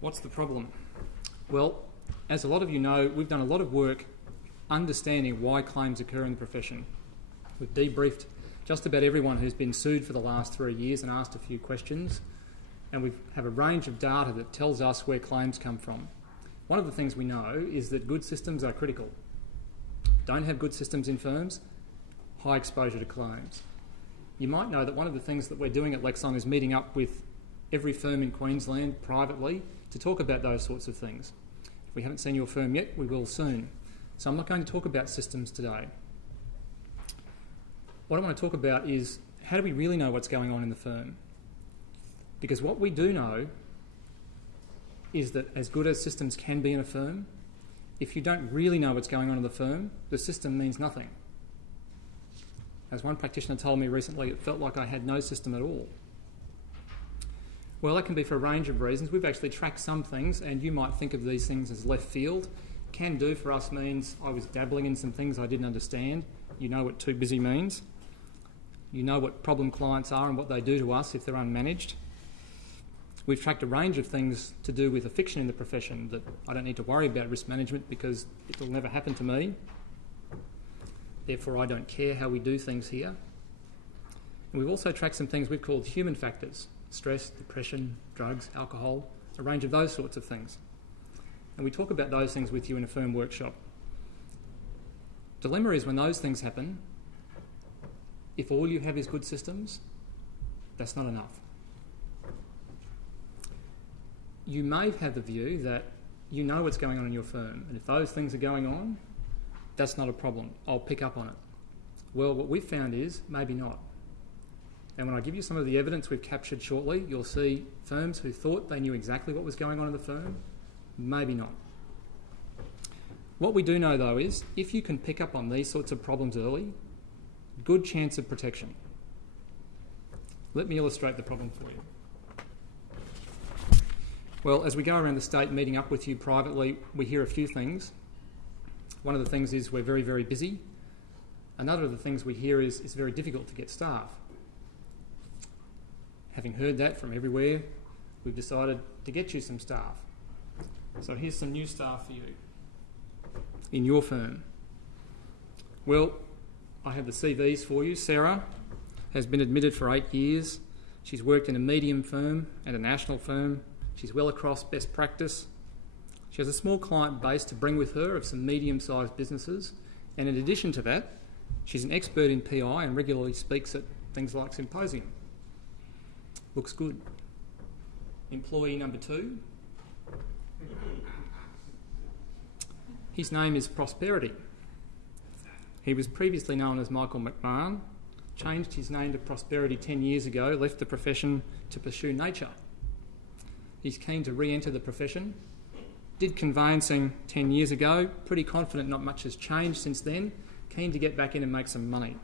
What's the problem? Well, as a lot of you know, we've done a lot of work understanding why claims occur in the profession. We've debriefed just about everyone who's been sued for the last 3 years and asked a few questions, and we have a range of data that tells us where claims come from. One of the things we know is that good systems are critical. Don't have good systems in firms, high exposure to claims. You might know that one of the things that we're doing at Lexon is meeting up with every firm in Queensland privately to talk about those sorts of things. If we haven't seen your firm yet, we will soon. So I'm not going to talk about systems today. What I want to talk about is how do we really know what's going on in the firm? Because what we do know is that as good as systems can be in a firm, if you don't really know what's going on in the firm, the system means nothing. As one practitioner told me recently, it felt like I had no system at all. Well, that can be for a range of reasons. We've actually tracked some things, and you might think of these things as left field. Can do for us means I was dabbling in some things I didn't understand. You know what too busy means. You know what problem clients are and what they do to us if they're unmanaged. We've tracked a range of things to do with a fiction in the profession that I don't need to worry about risk management because it will never happen to me. Therefore, I don't care how we do things here. And we've also tracked some things we've called human factors: stress, depression, drugs, alcohol, a range of those sorts of things. And we talk about those things with you in a firm workshop. Dilemma is when those things happen, if all you have is good systems, that's not enough. You may have the view that you know what's going on in your firm, and if those things are going on, that's not a problem. I'll pick up on it. Well, what we've found is maybe not. And when I give you some of the evidence we've captured shortly, you'll see firms who thought they knew exactly what was going on in the firm, maybe not. What we do know, though, is if you can pick up on these sorts of problems early, good chance of protection. Let me illustrate the problem for you. Well, as we go around the state meeting up with you privately, we hear a few things. One of the things is we're very, very busy. Another of the things we hear is it's very difficult to get staff. Having heard that from everywhere, we've decided to get you some staff. So here's some new staff for you in your firm. Well, I have the CVs for you. Sarah has been admitted for 8 years. She's worked in a medium firm and a national firm. She's well across best practice. She has a small client base to bring with her of some medium-sized businesses. And in addition to that, she's an expert in PI and regularly speaks at things like Symposium. Looks good. Employee number 2. His name is Prosperity. He was previously known as Michael McMahon, changed his name to Prosperity 10 years ago, left the profession to pursue nature. He's keen to re-enter the profession. Did conveyancing 10 years ago, pretty confident not much has changed since then, keen to get back in and make some money.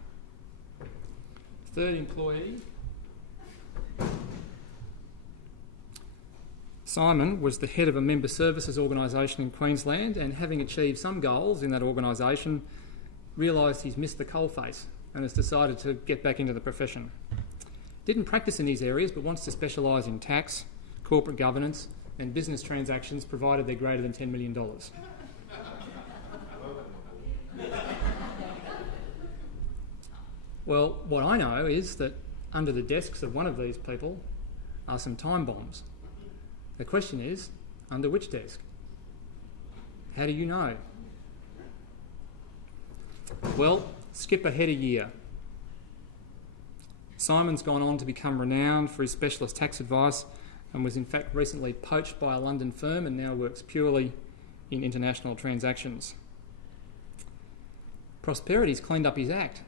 Third employee, Simon was the head of a member services organisation in Queensland, and having achieved some goals in that organisation, realised he's missed the coalface and has decided to get back into the profession. Didn't practice in these areas but wants to specialise in tax, corporate governance and business transactions provided they're greater than $10 million. Well, what I know is that under the desks of one of these people are some time bombs. The question is, under which desk? How do you know? Well, skip ahead a year. Simon's gone on to become renowned for his specialist tax advice and was in fact recently poached by a London firm and now works purely in international transactions. Prosperity's cleaned up his act.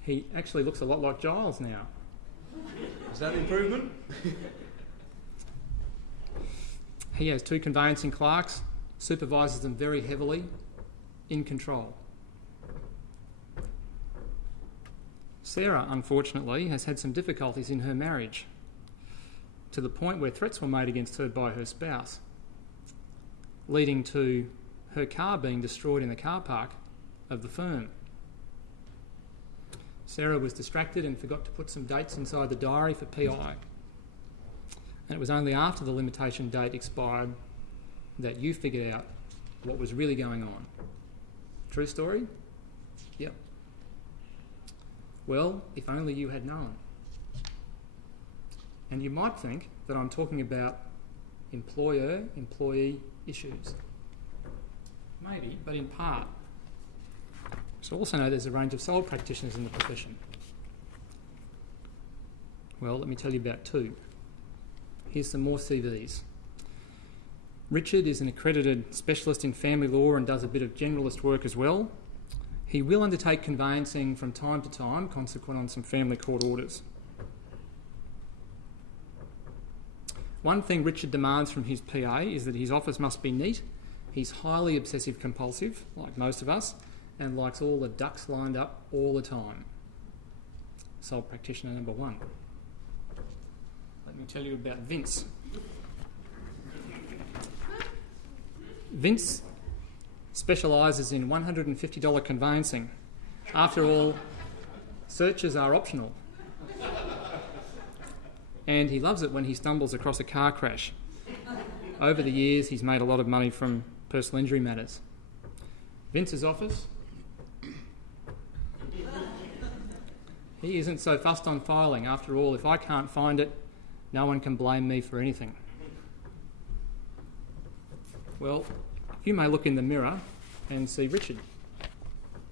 He actually looks a lot like Giles now. Is that an improvement? He has 2 conveyancing clerks, supervises them very heavily, in control. Sarah, unfortunately, has had some difficulties in her marriage, to the point where threats were made against her by her spouse, leading to her car being destroyed in the car park of the firm. Sarah was distracted and forgot to put some dates inside the diary for PI. And it was only after the limitation date expired that you figured out what was really going on. True story? Yep. Well, if only you had known. And you might think that I'm talking about employer-employee issues. Maybe, but in part. So also know there's a range of sole practitioners in the profession. Well, let me tell you about two. Here's some more CVs. Richard is an accredited specialist in family law and does a bit of generalist work as well. He will undertake conveyancing from time to time, consequent on some family court orders. One thing Richard demands from his PA is that his office must be neat. He's highly obsessive compulsive, like most of us, and likes all the ducks lined up all the time. Sole practitioner number one. Let me tell you about Vince. Vince specialises in $150 conveyancing. After all, searches are optional. And he loves it when he stumbles across a car crash. Over the years, he's made a lot of money from personal injury matters. Vince's office, he isn't so fussed on filing. After all, if I can't find it, no one can blame me for anything. Well, you may look in the mirror and see Richard.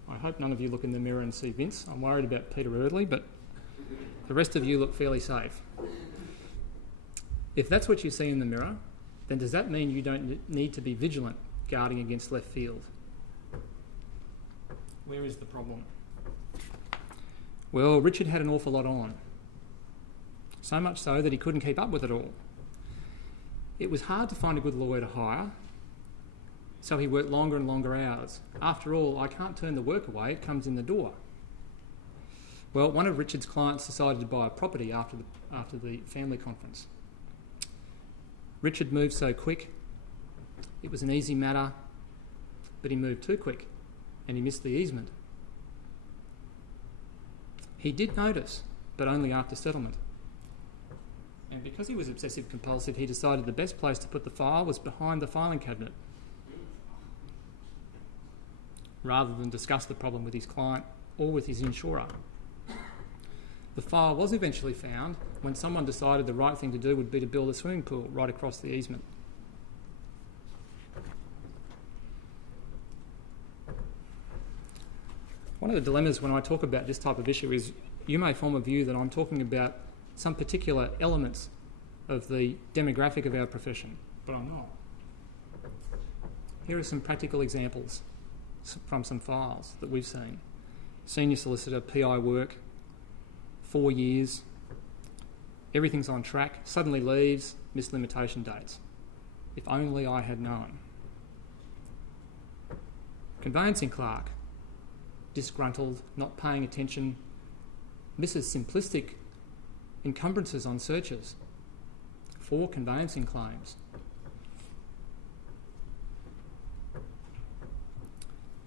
I hope none of you look in the mirror and see Vince. I'm worried about Peter Eardley, but the rest of you look fairly safe. If that's what you see in the mirror, then does that mean you don't need to be vigilant guarding against left field? Where is the problem? Well, Richard had an awful lot on. So much so that he couldn't keep up with it all. It was hard to find a good lawyer to hire, so he worked longer and longer hours. After all, I can't turn the work away, it comes in the door. Well, one of Richard's clients decided to buy a property after the family conference. Richard moved so quick, it was an easy matter, but he moved too quick and he missed the easement. He did notice, but only after settlement. And because he was obsessive compulsive, he decided the best place to put the file was behind the filing cabinet, rather than discuss the problem with his client or with his insurer. The file was eventually found when someone decided the right thing to do would be to build a swimming pool right across the easement. One of the dilemmas when I talk about this type of issue is you may form a view that I'm talking about some particular elements of the demographic of our profession, but I'm not. Here are some practical examples from some files that we've seen. Senior solicitor, PI work, 4 years, everything's on track, suddenly leaves, missed limitation dates. If only I had known. Conveyancing clerk, disgruntled, not paying attention, misses simplistic encumbrances on searches. 4 conveyancing claims.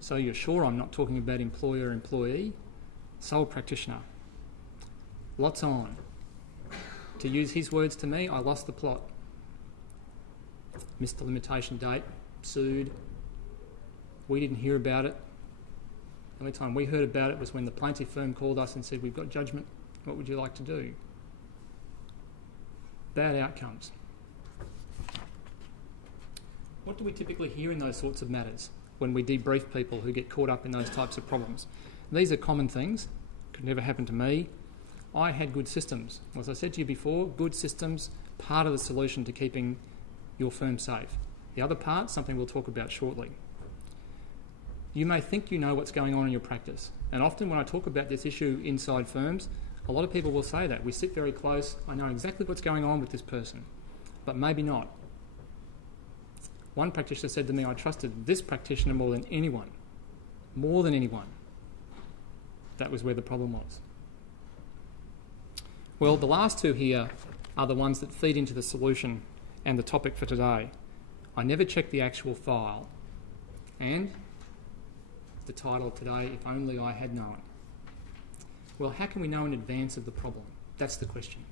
So you're sure I'm not talking about employer-employee? Sole practitioner. Lots on. To use his words to me, I lost the plot. Missed the limitation date, sued. We didn't hear about it. The only time we heard about it was when the plaintiff firm called us and said, we've got judgment, what would you like to do? Bad outcomes. What do we typically hear in those sorts of matters when we debrief people who get caught up in those types of problems? These are common things. Could never happen to me. I had good systems. As I said to you before, good systems, part of the solution to keeping your firm safe. The other part, something we'll talk about shortly. You may think you know what's going on in your practice. And often when I talk about this issue inside firms, a lot of people will say that. We sit very close, I know exactly what's going on with this person, but maybe not. One practitioner said to me, I trusted this practitioner more than anyone. More than anyone. That was where the problem was. Well, the last two here are the ones that feed into the solution and the topic for today. I never checked the actual file. And the title today, If Only I Had Known. Well, how can we know in advance of the problem? That's the question.